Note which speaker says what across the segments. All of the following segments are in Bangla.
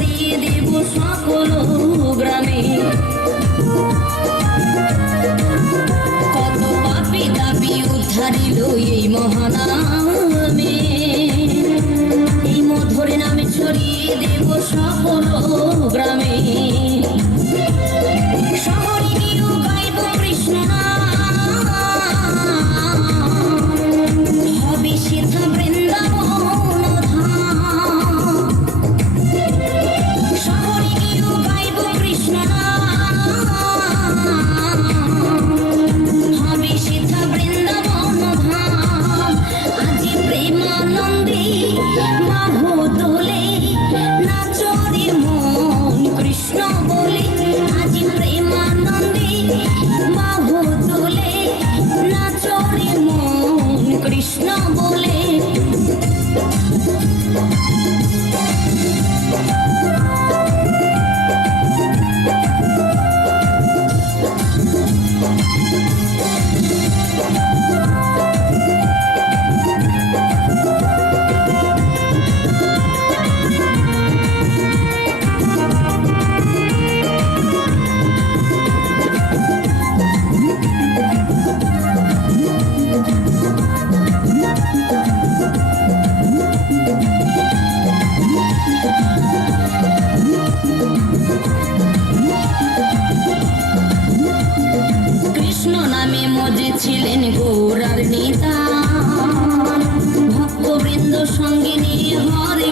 Speaker 1: ছড়িয়ে দেব সকল গ্রামে। কত পাপি দাবি উদ্ধারিল এই মহানা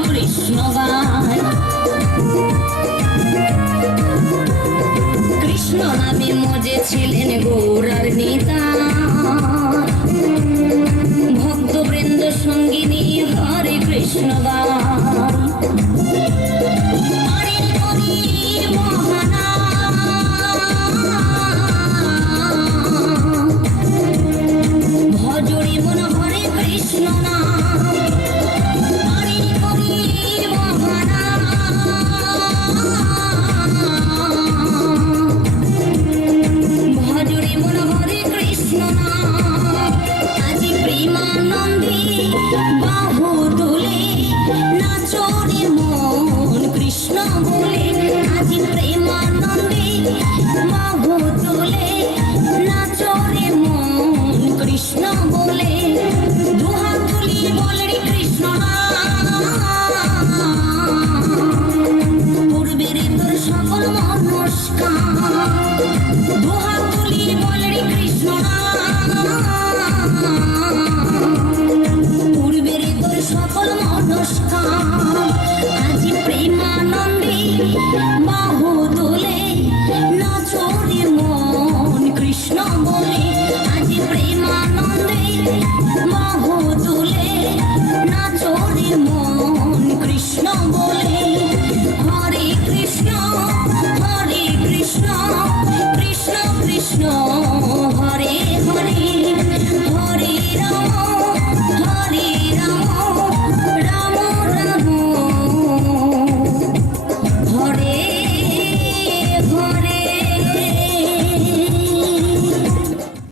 Speaker 1: কৃষ্ণ গায়। কৃষ্ণ নামে মজে ছিলেন গৌরার নিতা। control.